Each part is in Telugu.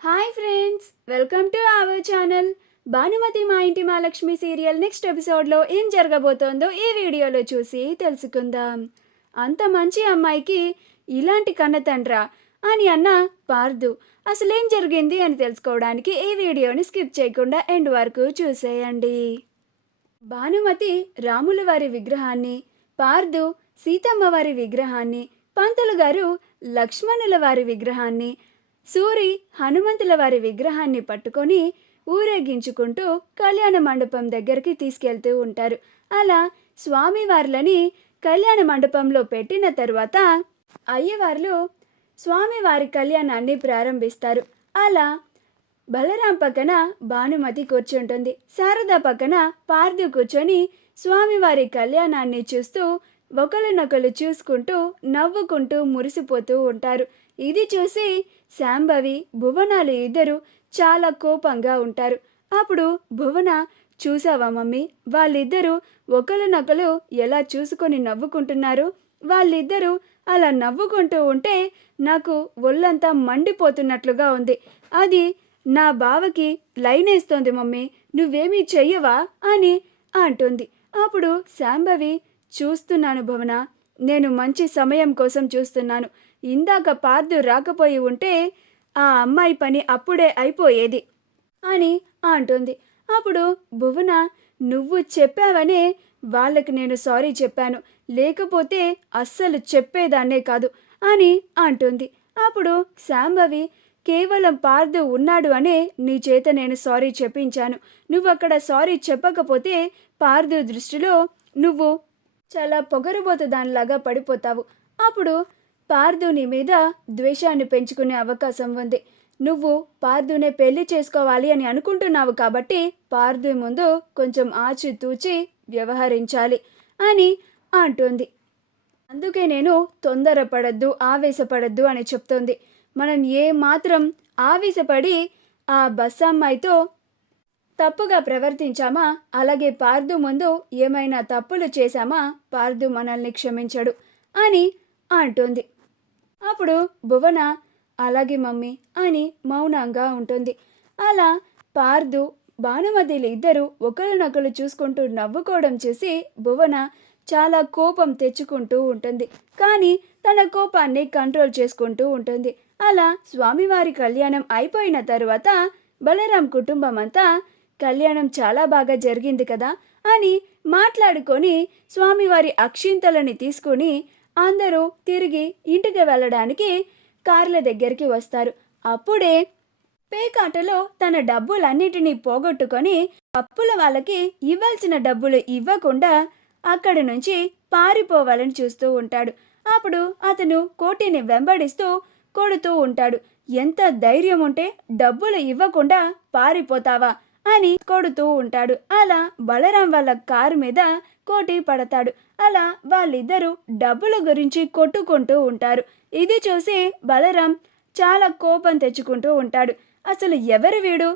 Hi friends, welcome to our channel. Bhanumathi మా ఇంటి మహాలక్ష్మి సీరియల్ నెక్స్ట్ ఎపిసోడ్లో ఏం జరగబోతోందో ఈ వీడియోలో చూసి తెలుసుకుందాం. అంత మంచి అమ్మాయికి ఇలాంటి కన్నతండ్రా అని అన్న పార్దు. అసలేం జరిగింది అని తెలుసుకోవడానికి ఈ వీడియోని స్కిప్ చేయకుండా ఎండ్ వరకు చూసేయండి. భానుమతి రాముల వారి విగ్రహాన్ని, పార్దు సీతమ్మ వారి విగ్రహాన్ని, పంతులు గారు లక్ష్మణుల వారి విగ్రహాన్ని, సూరి హనుమంతుల వారి విగ్రహాన్ని పట్టుకొని ఊరేగించుకుంటూ కళ్యాణ మండపం దగ్గరికి తీసుకెళ్తూ ఉంటారు. అలా స్వామివార్లని కళ్యాణ మండపంలో పెట్టిన తరువాత అయ్యవార్లు స్వామివారి కళ్యాణాన్ని ప్రారంభిస్తారు. అలా బలరాం పక్కన భానుమతి కూర్చుంటుంది. శారద పక్కన పార్థు కూర్చొని స్వామివారి కళ్యాణాన్ని చూస్తూ ఒకరినొకరు చూసుకుంటూ నవ్వుకుంటూ మురిసిపోతూ ఉంటారు. ఇది చూసి శాంభవి భువనాలు ఇద్దరు చాలా కోపంగా ఉంటారు. అప్పుడు భువన, చూసావా మమ్మీ, వాళ్ళిద్దరూ ఒకరినొకరు ఎలా చూసుకొని నవ్వుకుంటున్నారు? వాళ్ళిద్దరూ అలా నవ్వుకుంటూ ఉంటే నాకు ఒళ్ళంతా మండిపోతున్నట్లుగా ఉంది. అది నా బావకి లైనేస్తోంది మమ్మీ, నువ్వేమీ చెయ్యవా అని అంటుంది. అప్పుడు శాంభవి, చూస్తున్నాను భువన, నేను మంచి సమయం కోసం చూస్తున్నాను. ఇందాక పార్థు రాకపోయి ఉంటే ఆ అమ్మాయి పని అప్పుడే అయిపోయేది అని అంటుంది. అప్పుడు భువన, నువ్వు చెప్పావనే వాళ్ళకి నేను సారీ చెప్పాను, లేకపోతే అస్సలు చెప్పేదాన్నే కాదు అని అంటుంది. అప్పుడు శాంభవి, కేవలం పార్థు ఉన్నాడు అనే నీ చేత నేను సారీ చెప్పించాను. నువ్వు అక్కడ సారీ చెప్పకపోతే పార్థు దృష్టిలో నువ్వు చాలా పొగరుబోతు దానిలాగా పడిపోతావు. అప్పుడు పార్థు నీ మీద ద్వేషాన్ని పెంచుకునే అవకాశం ఉంది. నువ్వు పార్థునే పెళ్లి చేసుకోవాలి అని అనుకుంటున్నావు కాబట్టి పార్థు ముందు కొంచెం ఆచితూచి వ్యవహరించాలి అని అంటుంది. అందుకే నేను తొందరపడద్దు, ఆవేశపడద్దు అని చెప్తోంది. మనం ఏమాత్రం ఆవేశపడి ఆ బస్సమ్మాయితో తప్పుగా ప్రవర్తించామా, అలాగే పార్థు ముందు ఏమైనా తప్పులు చేశామా, పార్థు మనల్ని క్షమించడు అని అంటుంది. అప్పుడు భువన, అలాగే మమ్మీ అని మౌనంగా ఉంటుంది. అలా పార్థు భానుమతిలు ఇద్దరు ఒకరినొకరు చూసుకుంటూ నవ్వుకోవడం చూసి భువన చాలా కోపం తెచ్చుకుంటూ ఉంటుంది. కానీ తన కోపాన్ని కంట్రోల్ చేసుకుంటూ ఉంటుంది. అలా స్వామివారి కళ్యాణం అయిపోయిన తరువాత బలరాం కుటుంబం అంతా కళ్యాణం చాలా బాగా జరిగింది కదా అని మాట్లాడుకొని స్వామివారి అక్షింతలని తీసుకుని అందరూ తిరిగి ఇంటికి వెళ్ళడానికి కార్ల దగ్గరికి వస్తారు. అప్పుడే పేకాటలో తన డబ్బులన్నిటినీ పోగొట్టుకొని అప్పుల వాళ్ళకి ఇవ్వాల్సిన డబ్బులు ఇవ్వకుండా అక్కడి నుంచి పారిపోవాలని చూస్తూ ఉంటాడు. అప్పుడు అతను కోటిని వెంబడిస్తూ కొడుతూ ఉంటాడు. ఎంత ధైర్యం ఉంటే డబ్బులు ఇవ్వకుండా పారిపోతావా అని కొడుతూ ఉంటాడు. అలా బలరాం వాళ్ళ కారు మీద కోటి పడతాడు. అలా వాళ్ళిద్దరూ డబ్బుల గురించి కొట్టుకుంటూ ఉంటారు. ఇది చూసి బలరాం చాలా కోపం తెచ్చుకుంటూ ఉంటాడు. అసలు ఎవరు వీడు?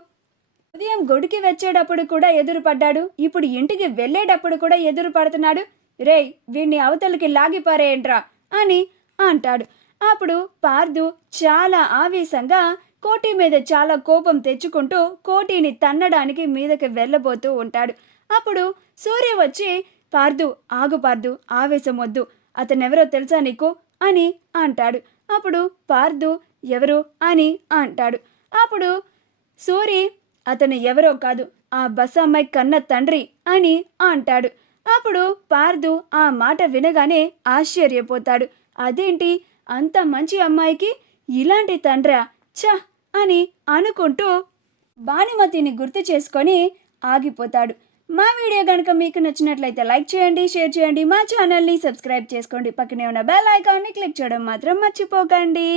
ఉదయం గుడికి వచ్చేటప్పుడు కూడా ఎదురు పడ్డాడు, ఇప్పుడు ఇంటికి వెళ్ళేటప్పుడు కూడా ఎదురు పడుతున్నాడు. రేయ్, వీడిని అవతలికి లాగిపారేయంట్రా అని అంటాడు. అప్పుడు పార్థు చాలా ఆవేశంగా కోటి మీద చాలా కోపం తెచ్చుకుంటూ కోటిని తన్నడానికి మీదకి వెళ్ళబోతూ ఉంటాడు. అప్పుడు సూర్య వచ్చి, పార్థు ఆగు పార్థు, ఆవేశం వద్దు, అతనెవరో తెలుసా నీకు అని అంటాడు. అప్పుడు పార్థు ఎవరు అని అంటాడు. అప్పుడు సూరి, అతను ఎవరో కాదు, ఆ బసమ్మాయి కన్న తండ్రి అని అంటాడు. అప్పుడు పార్థు ఆ మాట వినగానే ఆశ్చర్యపోతాడు. అదేంటి, అంత మంచి అమ్మాయికి ఇలాంటి తండ్రా, ఛ అని అనుకుంటూ భానుమతిని గుర్తు చేసుకొని ఆగిపోతాడు. మా వీడియో కనుక మీకు నచ్చినట్లయితే లైక్ చేయండి, షేర్ చేయండి, మా ఛానల్ని సబ్స్క్రైబ్ చేసుకోండి, పక్కనే ఉన్న బెల్ ఐకాన్ని క్లిక్ చేయడం మాత్రం మర్చిపోకండి.